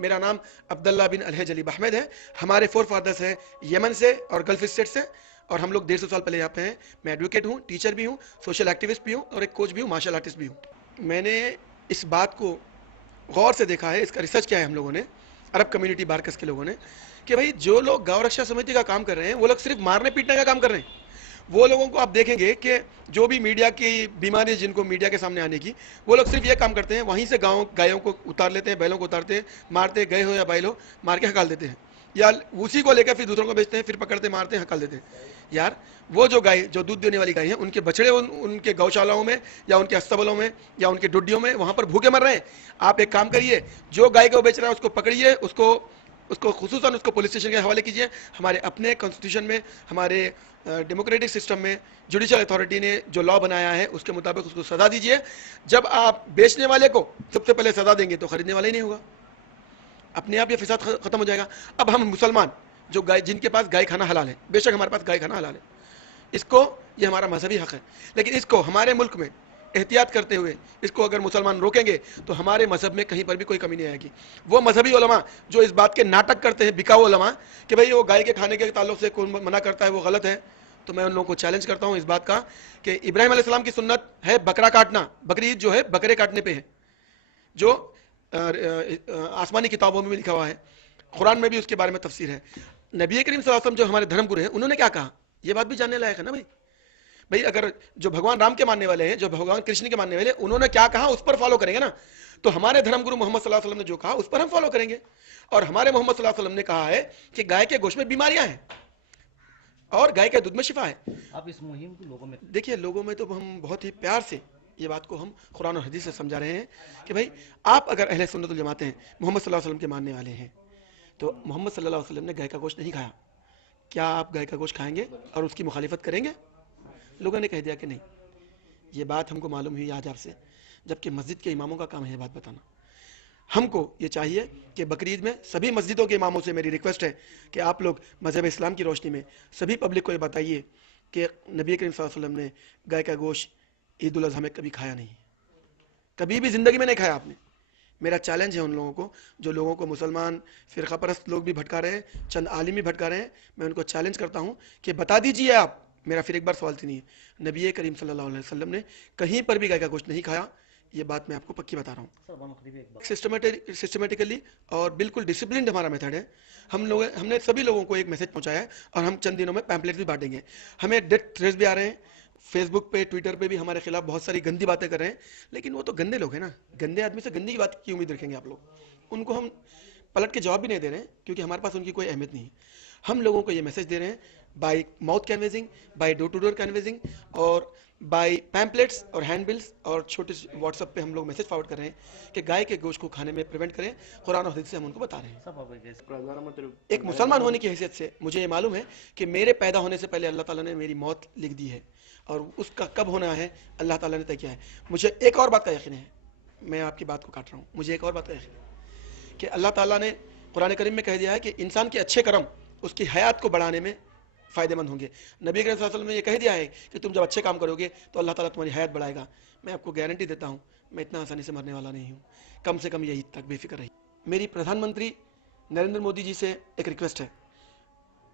मेरा नाम अब्दुल्ला बिन अलहज अली अहमद है। हमारे फोर फादर्स हैं यमन से और गल्फ स्टेट से, और हम लोग 150 साल पहले यहाँ पे हैं। मैं एडवोकेट हूँ, टीचर भी हूँ, सोशल एक्टिविस्ट भी हूँ और एक कोच भी हूँ, मार्शल आर्टिस्ट भी हूँ। मैंने इस बात को गौर से देखा है, इसका रिसर्च किया है हम लोगों ने, अरब कम्युनिटी बारकस के लोगों ने, कि भाई जो लोग गौ रक्षा समिति का काम कर रहे हैं वो लोग सिर्फ मारने पीटने का काम कर रहे हैं। वो लोगों को आप देखेंगे कि जो भी मीडिया की बीमारी है जिनको मीडिया के सामने आने की, वो लोग सिर्फ ये काम करते हैं, वहीं से गाँव गायों को उतार लेते हैं, बैलों को उतारते हैं, मारते, गए हो या बैल हो, मार के हकाल देते हैं, या उसी को लेकर फिर दूसरों को बेचते हैं, फिर पकड़ते, मारते हैं, हकाल देते हैं। यार वो जो गाय, जो दूध देने वाली गाय है, उनके बछड़े उनके गौशालाओं में या उनके अस्तबलों में या उनके डुड्डियों में वहां पर भूखे मर रहे हैं। आप एक काम करिए, जो गाय को बेच रहा है उसको पकड़िए, उसको उसको खुसूसन उसको पुलिस स्टेशन के हवाले कीजिए। हमारे अपने कॉन्स्टिट्यूशन में, हमारे डेमोक्रेटिक सिस्टम में जुडिशल अथॉरिटी ने जो लॉ बनाया है उसके मुताबिक उसको सजा दीजिए। जब आप बेचने वाले को सबसे पहले सजा देंगे तो खरीदने वाला ही नहीं होगा, अपने आप ये फिसाद खत्म हो जाएगा। अब हम मुसलमान जो गाय, जिनके पास गाय खाना हलाल है, बेशक हमारे पास गाय खाना हलाल है, इसको, ये हमारा मजहबी हक है, लेकिन इसको हमारे मुल्क में एहतियात करते हुए इसको अगर मुसलमान रोकेंगे तो हमारे मजहब में कहीं पर भी कोई कमी नहीं आएगी। वो मजहबी उलमा जो इस बात के नाटक करते हैं, बिकाऊ उलमा, कि भाई वो गाय के खाने के ताल्लुक से कौन मना करता है वो गलत है, तो मैं उन लोगों को चैलेंज करता हूँ इस बात का कि इब्राहिम अलैहिस्सलाम की सुन्नत है बकरा काटना, बकरी ईद जो है बकरे काटने पे है, जो आसमानी किताबों में भी लिखा हुआ है, कुरान में भी उसके बारे में तफसीर है। नबी करीम सल्लल्लाहु अलैहि वसल्लम जो हमारे धर्मगुरु हैं, उन्होंने क्या कहा, यह बात भी जानने लायक है ना भाई। भाई अगर जो भगवान राम के मानने वाले हैं, जो भगवान कृष्ण के मानने वाले हैं, उन्होंने क्या कहा उस पर फॉलो करेंगे ना। तो हमारे धर्मगुरु मोहम्मद सल्लल्लाहु अलैहि वसल्लम ने जो कहा उस पर हम फॉलो करेंगे। और हमारे मोहम्मद सल्लल्लाहु अलैहि वसल्लम ने कहा है कि गाय के गोश्त में बीमारियां हैं और गाय के दूध में शिफा है। आप इस मुहिम को लोगों में देखिए, लोगों में तो हम बहुत ही प्यार से ये बात को हम कुरान और हदीस से समझा रहे हैं कि भाई आप अगर अहले सुन्नत वल जमात हैं, मोहम्मद सल्लल्लाहु अलैहि वसल्लम के मानने वाले हैं, तो मोहम्मद सल्लल्लाहु अलैहि वसल्लम ने गाय का गोश्त नहीं खाया, क्या आप गाय का गोश्त खाएंगे और उसकी मुखालिफत करेंगे? लोगों ने कह दिया कि नहीं। ये बात हमको मालूम हुई आज आपसे, जबकि मस्जिद के इमामों का काम है ये बात बताना। हमको ये चाहिए कि बकरीद में सभी मस्जिदों के इमामों से मेरी रिक्वेस्ट है कि आप लोग मज़हब इस्लाम की रोशनी में सभी पब्लिक को ये बताइए कि नबी करीम सल्लल्लाहु अलैहि वसल्लम ने गाय का गोश्त ईद उल अज़हा में कभी खाया नहीं, कभी भी ज़िंदगी में नहीं खाया आपने। मेरा चैलेंज है उन लोगों को, जो लोगों को मुसलमान फ़िरका परस्त लोग भी भटका रहे हैं, चंद आलिम भी भटका रहे हैं, मैं उनको चैलेंज करता हूँ कि बता दीजिए आप, मेरा फिर एक बार सवाल नहीं है, नबी करीम सल्लल्लाहु अलैहि वसल्लम ने कहीं पर भी गाय का गोश्त नहीं खाया, ये बात मैं आपको पक्की बता रहा हूँ। सिस्टमेटिकली और बिल्कुल डिसिप्लिन हमारा मेथड है। हमने सभी लोगों को एक मैसेज पहुंचाया है और हम चंद दिनों में पैम्पलेट भी बांटेंगे। हमें डेथ थ्रेट्स भी आ रहे हैं, फेसबुक पे, ट्विटर पे भी हमारे खिलाफ बहुत सारी गंदी बातें कर रहे हैं, लेकिन वो तो गंदे लोग हैं ना, गंदे आदमी से गंदी बात की उम्मीद रखेंगे आप लोग? उनको हम पलट के जवाब भी नहीं दे रहे हैं क्योंकि हमारे पास उनकी कोई अहमियत नहीं है। हम लोगों को ये मैसेज दे रहे हैं by mouth canvassing, by door to door canvassing और बाय पैम्पलेट्स और हैंडबिल्स और छोटे व्हाट्सएप पे हम लोग मैसेज फॉरवर्ड कर रहे हैं कि गाय के गोश्त को खाने में प्रिवेंट करें। कुरान और हदीस से हम उनको बता रहे हैं। एक मुसलमान होने की हैसियत से मुझे ये मालूम है कि मेरे पैदा होने से पहले अल्लाह ताला ने मेरी मौत लिख दी है और उसका कब होना है अल्लाह ताला ने तय किया है। मुझे एक और बात का यकीन है, मैं आपकी बात को काट रहा हूँ, मुझे एक और बात का यकीन है कि अल्लाह ताला ने कुरान करीम में कह दिया है कि इंसान के अच्छे कर्म उसकी हयात को बढ़ाने में फ़ायदेमंद होंगे। नबी करीम सल्लल्लाहु अलैहि वसल्लम ने यह कह दिया है कि तुम जब अच्छे काम करोगे तो अल्लाह ताला तुम्हारी हयात बढ़ाएगा। मैं आपको गारंटी देता हूँ, मैं इतना आसानी से मरने वाला नहीं हूँ, कम से कम ये ईद तक बेफिक्र रही। मेरी प्रधानमंत्री नरेंद्र मोदी जी से एक रिक्वेस्ट है,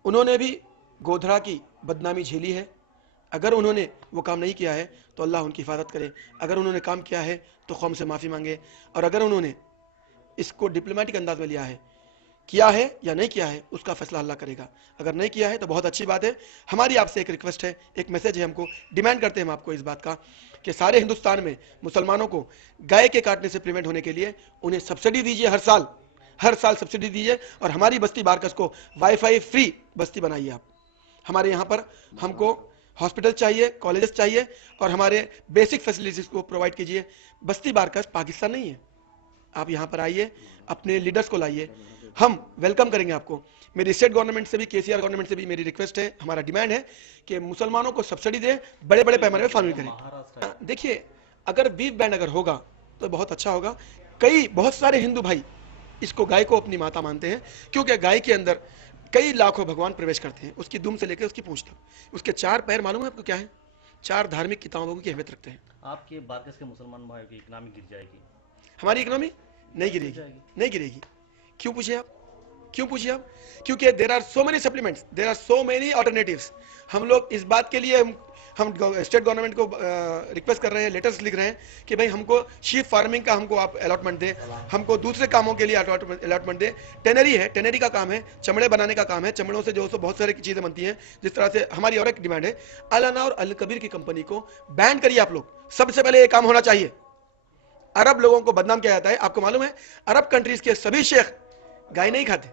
उन्होंने भी गोधरा की बदनामी झेली है, अगर उन्होंने वो काम नहीं किया है तो अल्लाह उनकी हिफाजत करे, अगर उन्होंने काम किया है तो कौम से माफ़ी मांगे, और अगर उन्होंने इसको डिप्लोमेटिक अंदाज में लिया है, किया है या नहीं किया है, उसका फैसला अल्लाह करेगा। अगर नहीं किया है तो बहुत अच्छी बात है। हमारी आपसे एक रिक्वेस्ट है, एक मैसेज है, हमको डिमांड करते हैं हम आपको इस बात का कि सारे हिंदुस्तान में मुसलमानों को गाय के काटने से प्रिवेंट होने के लिए उन्हें सब्सिडी दीजिए, हर साल सब्सिडी दीजिए, और हमारी बस्ती बारकस को वाईफाई फ्री बस्ती बनाइए आप। हमारे यहाँ पर हमको हॉस्पिटल चाहिए, कॉलेजेस चाहिए, और हमारे बेसिक फैसिलिटीज़ को प्रोवाइड कीजिए। बस्ती बारकस पाकिस्तान नहीं है, आप यहाँ पर आइए, अपने लीडर्स को लाइए, हम वेलकम करेंगे आपको। मेरी स्टेट गवर्नमेंट से भी, केसीआर गवर्नमेंट से भी मेरी रिक्वेस्ट है, हमारा डिमांड है कि मुसलमानों को सब्सिडी दें, बड़े बड़े पैमाने पर फार्मिंग करें। देखिए, अगर बीफ बैंड अगर होगा तो बहुत अच्छा होगा। बहुत सारे हिंदू भाई इसको, गाय को अपनी माता मानते हैं, क्योंकि गाय के अंदर कई लाखों भगवान प्रवेश करते हैं, उसकी दुम से लेकर उसकी पूंछ तक। उसके 4 पैर मालूम है आपको क्या है? 4 धार्मिक किताबों की अहमियत रखते हैं। आपके बारकस के मुसलमान भाइयों की इकनॉमी गिर जाएगी? हमारी इकोनॉमी नहीं गिरेगी, नहीं गिरेगी। क्यों पूछिए आप, क्यों पूछिए आप? क्योंकि there are so many supplements, there are so many alternatives. हम लोग इस बात के लिए हम स्टेट गवर्नमेंट को रिक्वेस्ट कर रहे हैं, लेटर्स लिख रहे हैं कि भाई हमको शीप फार्मिंग का हमको आप अलॉटमेंट दें, हमको दूसरे कामों के लिए अलॉटमेंट दें। टेनरी है, टेनरी का काम है, चमड़े बनाने का काम है, चमड़ों से जो सो बहुत सारी चीजें बनती हैं। जिस तरह से हमारी और एक डिमांड है, अल अना और अल कबीर की कंपनी को बैन करिए आप लोग। सबसे पहले ये काम होना चाहिए। अरब लोगों को बदनाम किया जाता है, आपको मालूम है अरब कंट्रीज के सभी शेख गाय नहीं खाते,